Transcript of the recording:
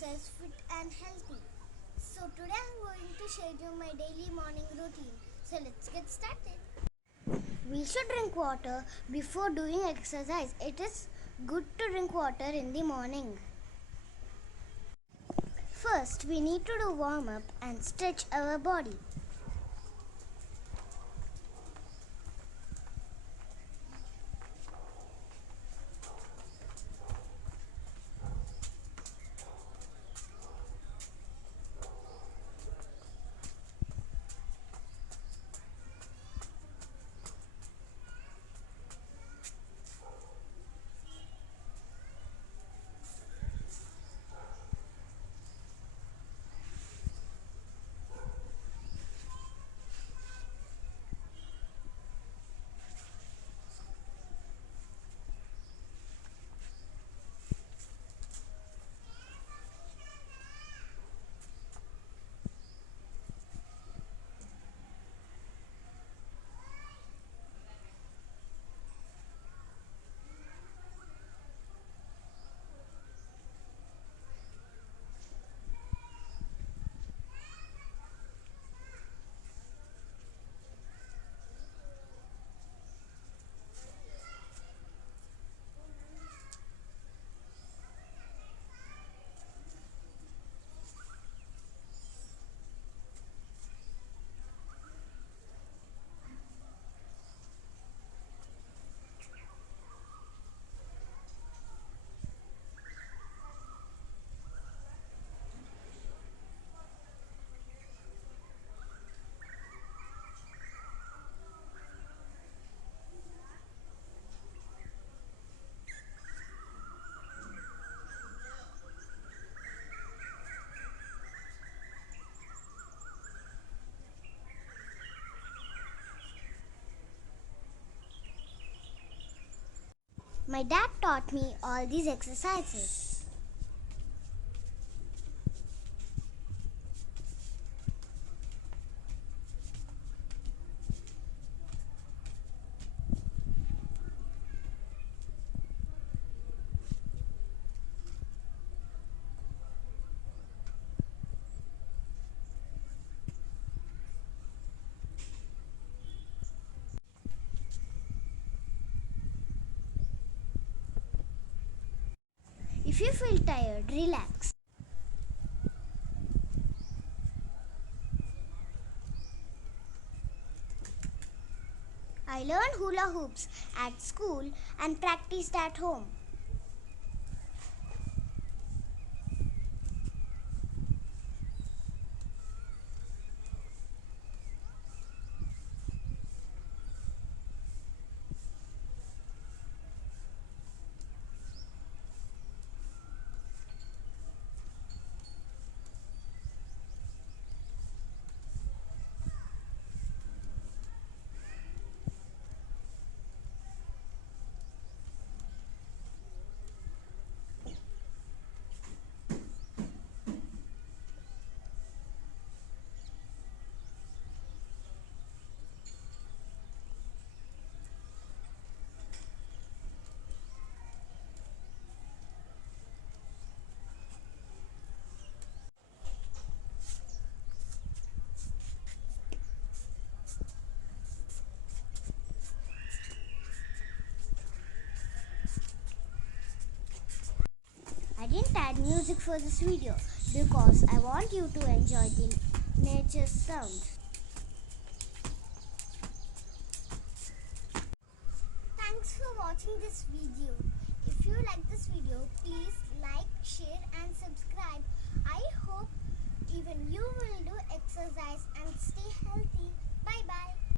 ourselves fit and healthy. So today I'm going to share you my daily morning routine. So let's get started. We should drink water before doing exercise. It is good to drink water in the morning. First, we need to do warm up and stretch our body. My dad taught me all these exercises. If you feel tired, relax. I learned hula hoops at school and practiced at home. I didn't add music for this video because I want you to enjoy the nature sound. Thanks for watching this video. If you like this video, please like, share and subscribe.